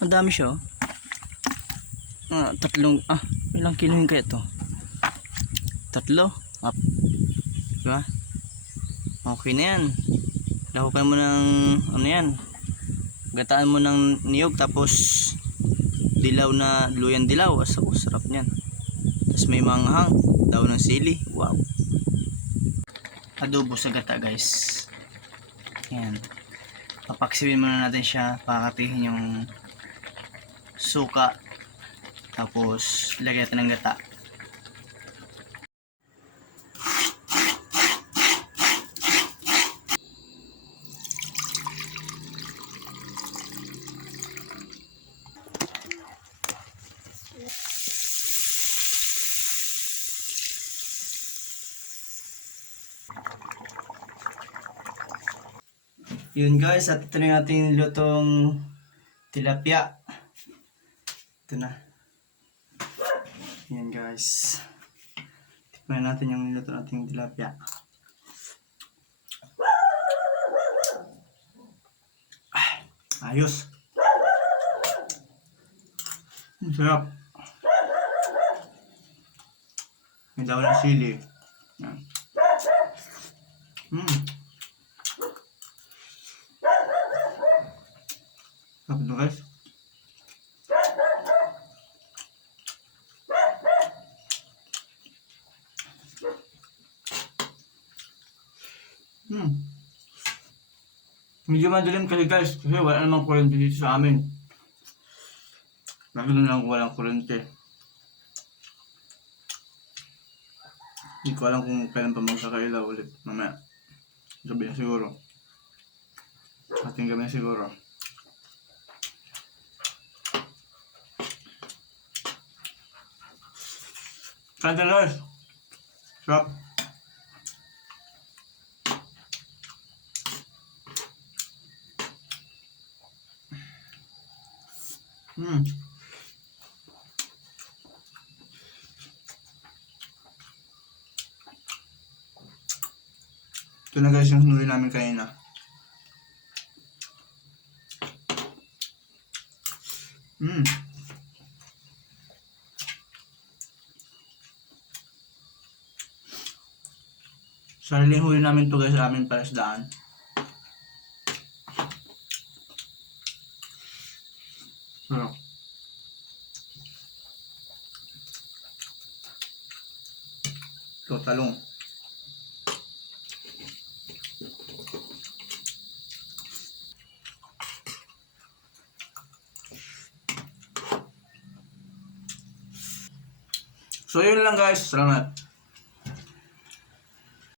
Ang dami siya, oh. Ilang kilo yung kaya to? 3. Up. Diba? Okay na yan. Lahukan mo ng ano yan. Gataan mo ng niyog tapos dilaw na luyan dilaw. Sarap niyan. Tapos may manghang, daw ng sili. Wow. Adobo sa gata, guys. Yan. Papaksiwin muna natin siya, pakatihin yung suka. Tapos lagyan natin ng gata. Yun guys, at ito na yung ating lutong tilapia. Ito na. Yan guys. Tikman natin yung niluto nating tilapia. Ayos. Sarap. May daw ng sili. Yan. Sarap ito guys. Medyo madilim kasi guys, kasi wala namang kurente dito sa amin. Bakit lang walang kurente? Hindi ko alam kung kailan pa magkakailaw ulit. Mamaya. Gabi na siguro. Ating gabi na siguro. Kanta guys! Sarap! Ito na guys yung hinuli namin kanina. Sariling huli namin ito guys sa aming palasdaan. Sarap. Ito talong. So yun lang guys. Salamat.